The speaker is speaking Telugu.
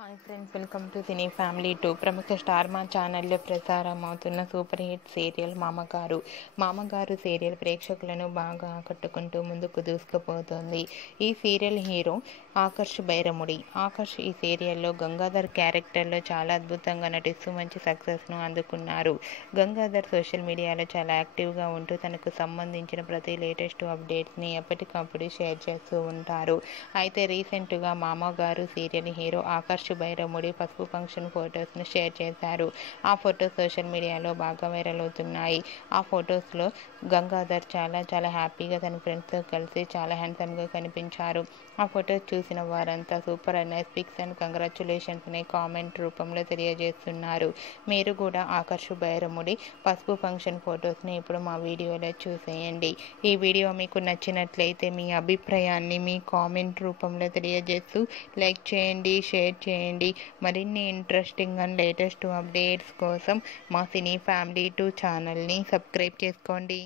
Hi friends, welcome to cine family 2. ప్రముఖ స్టార్ మా ఛానల్లో ప్రసారం అవుతున్న సూపర్ హిట్ సీరియల్ మామగారు సీరియల్ ప్రేక్షకులను బాగా ఆకట్టుకుంటూ ముందుకు దూసుకుపోతుంది. ఈ సీరియల్ హీరో ఆకర్ష్ బైరముడి. ఆకర్ష్ ఈ సీరియల్లో గంగాధర్ క్యారెక్టర్లో చాలా అద్భుతంగా నటిస్తూ మంచి సక్సెస్ను అందుకున్నారు. గంగాధర్ సోషల్ మీడియాలో చాలా యాక్టివ్గా ఉంటూ తనకు సంబంధించిన ప్రతి లేటెస్ట్ అప్డేట్స్ని ఎప్పటికప్పుడు షేర్ చేస్తూ ఉంటారు. అయితే రీసెంట్గా మామగారు సీరియల్ హీరో ఆకర్ష్ బైరముడి పసుపు ఫంక్షన్ ఫొటోస్ను షేర్ చేశారు. ఆ ఫొటోస్ సోషల్ మీడియాలో బాగా వైరల్ అవుతున్నాయి. ఆ ఫొటోస్లో గంగాధర్ చాలా హ్యాపీగా తన ఫ్రెండ్స్తో కలిసి చాలా హ్యాండ్సమ్గా కనిపించారు. ఆ ఫొటోస్ చూసిన వారంతా super nice pics and congratulations అని కామెంట్ రూపంలో తెలియజేస్తున్నారు. మీరు కూడా ఆకర్ష్ బైరముడి పసుపు ఫంక్షన్ ఫొటోస్ని ఇప్పుడు మా వీడియోలో చూసేయండి. ఈ వీడియో మీకు నచ్చినట్లయితే మీ అభిప్రాయాన్ని మీ కామెంట్ రూపంలో తెలియజేస్తూ లైక్ చేయండి, షేర్ చేయండి. మరిన్ని ఇంట్రెస్టింగ్ అండ్ లేటెస్ట్ అప్డేట్స్ కోసం మా సినీ ఫ్యామిలీ 2 ఛానల్ని సబ్స్క్రైబ్ చేసుకోండి.